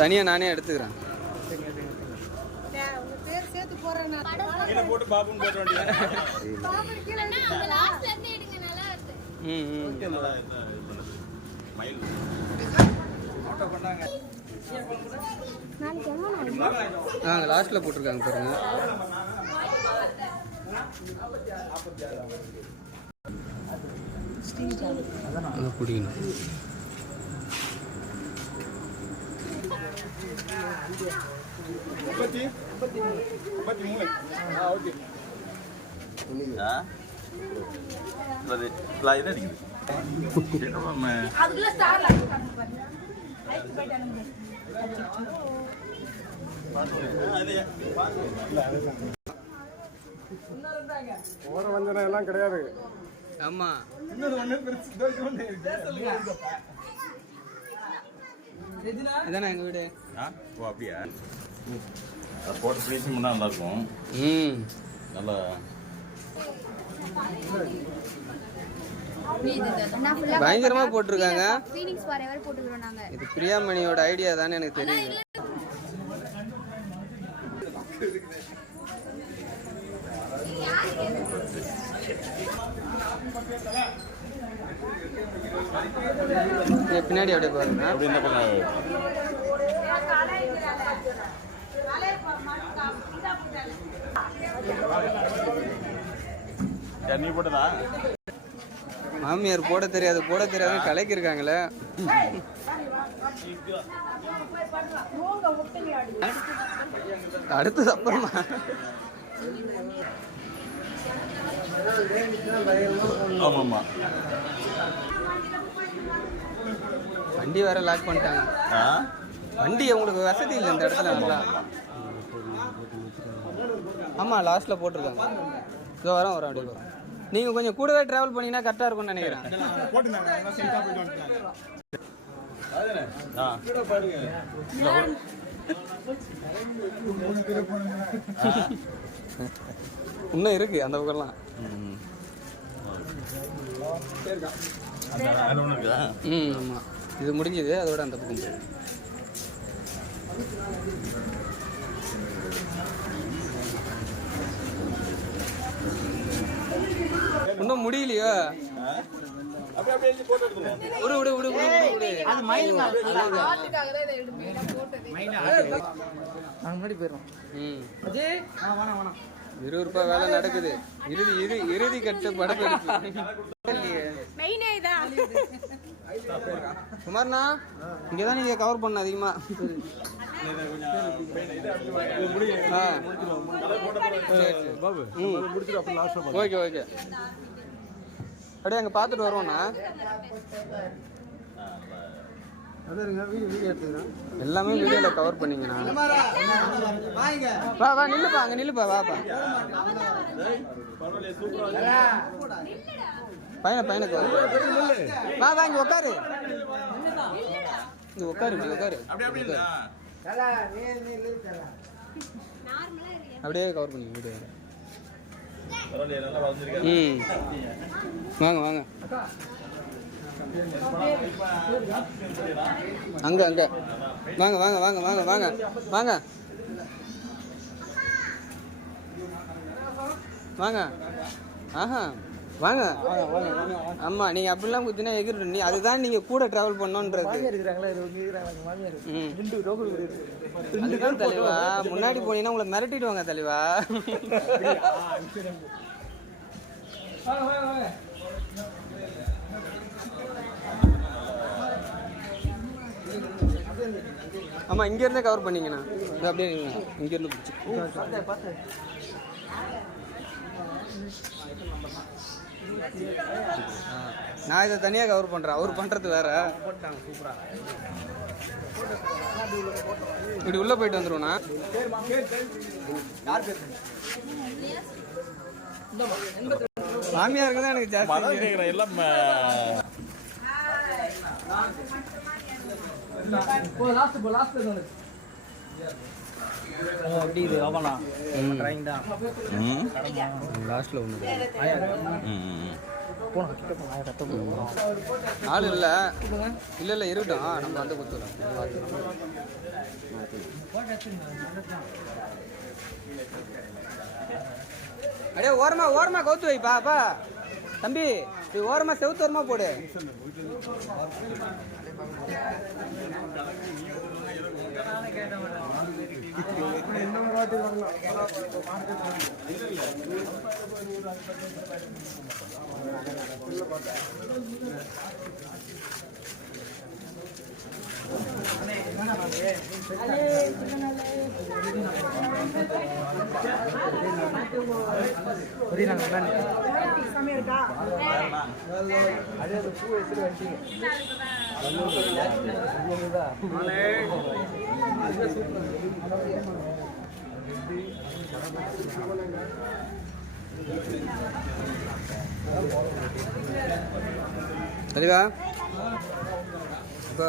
தனியாக நானே எடுத்துக்கிறேன். லாஸ்ட்ல போட்டிருக்காங்க பாருங்க. பிடிக்கணும். வஞ்சனம் எல்லாம் கிடையாது. ஆமா இதானே எங்க வீடு. ஓ அப்படியா? போட்டு ப்ளீஸிங் பண்ணால் நல்லாயிருக்கும். நல்லா பயங்கரமா போட்டிருக்காங்க. இது பிரியாமணியோட ஐடியா தானே எனக்கு தெரியும். பின்னாடி அப்படியே பாருங்க. நீ போட்டதா? மாமியார் போட தெரியாது கலைக்கு இருக்காங்களே. அடுத்தது அப்புறமா வண்டி வேற லாக் பண்ணிட்டாங்க. வண்டி உங்களுக்கு வசதி இல்லை இந்த இடத்துல. நல்லா ஆமா லாஸ்ட்ல போட்டிருக்காங்க. இதோ வரோம் அப்படியே வரோம். நீங்க கொஞ்சம் கூடவே டிராவல் பண்ணீங்கன்னா கரெக்டா இருக்கும்னு நினைக்கிறேன். இன்னும் இருக்கு அந்த பக்கம்லாம். ஆமா இது முடிஞ்சது. அதோட அந்த பக்கம் போயிடும். இன்னும் முடியலையோ? விறுவிறுப்பா வேலை நடக்குது. இறுதி கட்டு படப்பிடிப்பு. குமார்ண்ணா இங்கதான் நீங்க கவர் பண்ண அதிகமா. ஓகே ஓகே அப்படியே அங்க பாத்துட்டு வருவோம்ண்ணா. எல்லாமே வீடியோல கவர் பண்ணீங்கண்ணா. வா வா நில்லுப்பா, அங்க நில்லுப்பா. வாப்பா பையனுக்கு வா வா இங்க உட்காரு. இங்க உட்காரு. அப்படியே கவர் பண்ணி வீடியோ. வாங்க வாங்க அங்க வாங்க வாங்க வாங்க வாங்க வாங்க வாங்க வாங்க. ஆஹா வாங்க. ஆமா நீங்க அப்படிலாம் குத்தினா எகிரும். நீ அதுதான் நீங்க கூட டிராவல் பண்ணோன்றது. தலைவா முன்னாடி போனீங்கன்னா உங்களை மிரட்டிடுவாங்க தலைவா. ஆமா இங்க இருந்தே கவர் பண்ணீங்கண்ணா. அப்படியே இங்க இருந்து பிடிச்சி நான் இதை தனியா கவர் பண்றேன். அவர் பண்றது வேற. இப்படி உள்ள போயிட்டு வந்துருவோண்ணா. மாமியாருக்கு தான் எனக்கு ஜாஸ்தி எல்லாம். லாஸ்ட்ல ஒன்று ஆள் இல்லை இல்லை இருக்கட்டும் நம்ம வந்து கொடுத்துறோம். அடே ஓரமா கவுத்து வைப்பாப்பா தம்பி, இது ஓரமா செவுத்து ஓரமா போடு. சரிவா இப்போ